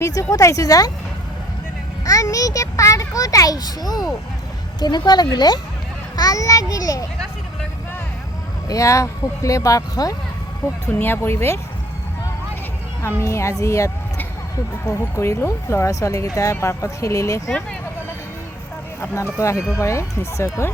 পিছে ক'ত আহিছো জান আমি যে পাৰ্কত আহিছো কেনেকুৱা লাগিলে ভাল লাগিলে এয়া শুক্লে পাৰ্ক হয় খুব ধুনীয়া পৰিৱেশ আমি আজি ইয়াত খুব উপভোগ কৰিলোঁ ল'ৰা ছোৱালীকেইটা পাৰ্কত খেলিলে খুব আপোনালোকেও আহিব পাৰে নিশ্চয়কৈ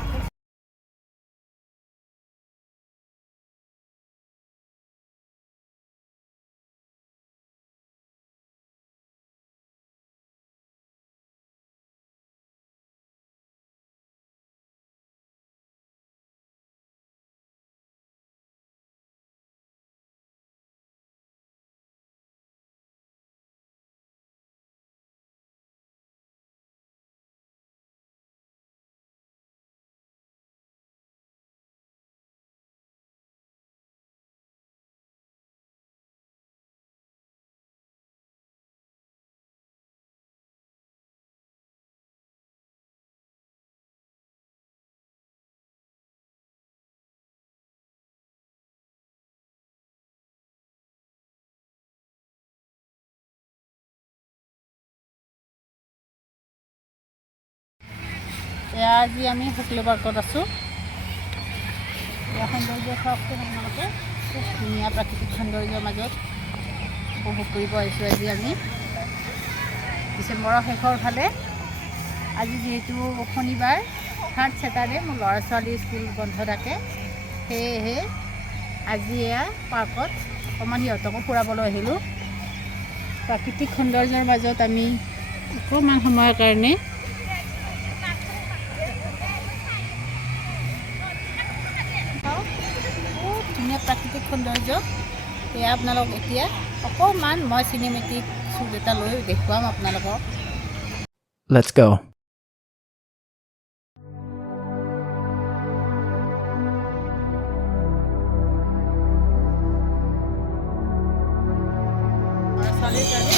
এয়া আজি আমি শুক্ল পাৰ্কত আছোঁ এয়া সৌন্দৰ্য চাওকচোন আপোনালোকে খুব ধুনীয়া প্ৰাকৃতিক সৌন্দৰ্যৰ মাজত উপভোগ কৰিব আহিছোঁ আজি আমি ডিচেম্বৰৰ শেষৰ ফালে আজি যিহেতু শনিবাৰ থাৰ্ড ছেটাৰডে মোৰ ল'ৰা ছোৱালীৰ স্কুল বন্ধ থাকে সেয়েহে আজি এয়া পাৰ্কত অকণমান সিহঁতকো ফুৰাবলৈ আহিলোঁ প্ৰাকৃতিক সৌন্দৰ্যৰ মাজত আমি অকণমান সময়ৰ কাৰণে ধুনীয়া প্ৰাকৃতিক সৌন্দৰ্য এয়া আপোনালোক এতিয়া অকণমান মই চিনেমেটিক শ্বুট এটা লৈ দেখুৱাম আপোনালোকক Let's go. ল'ৰা ছোৱালীৰ কাৰণে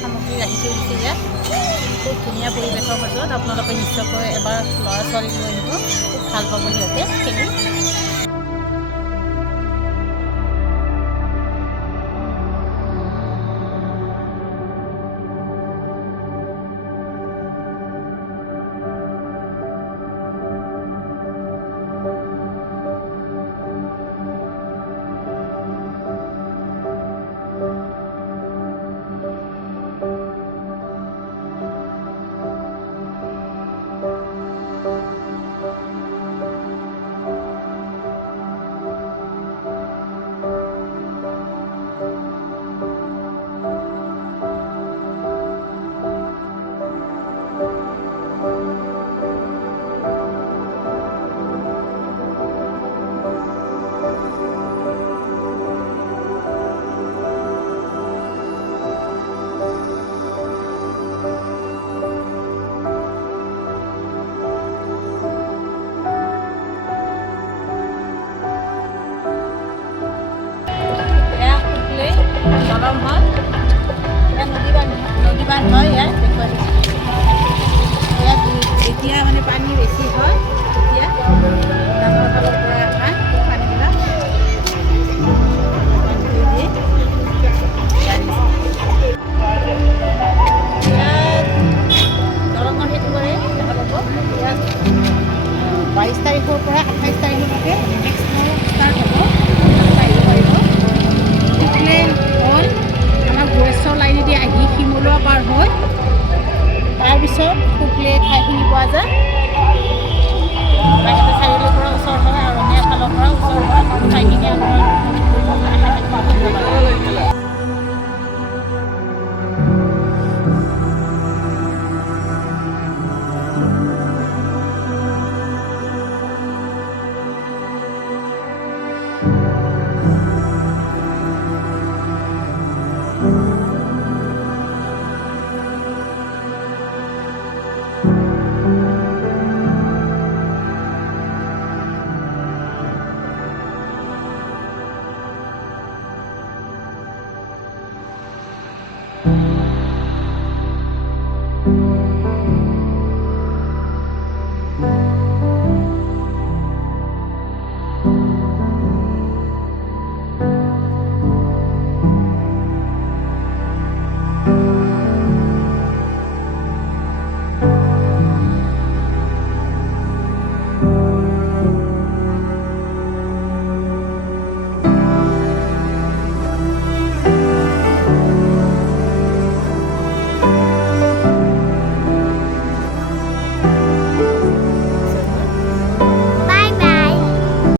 সামগ্ৰী ৰাখি থৈ দিছে ইয়াত খুব ধুনীয়া পৰিৱেশৰ মাজত আপোনালোকে নিশ্চয়কৈ এবাৰ ল'ৰা ছোৱালীক লৈ আহিব খুব ভাল পাব সিহঁতে খেলি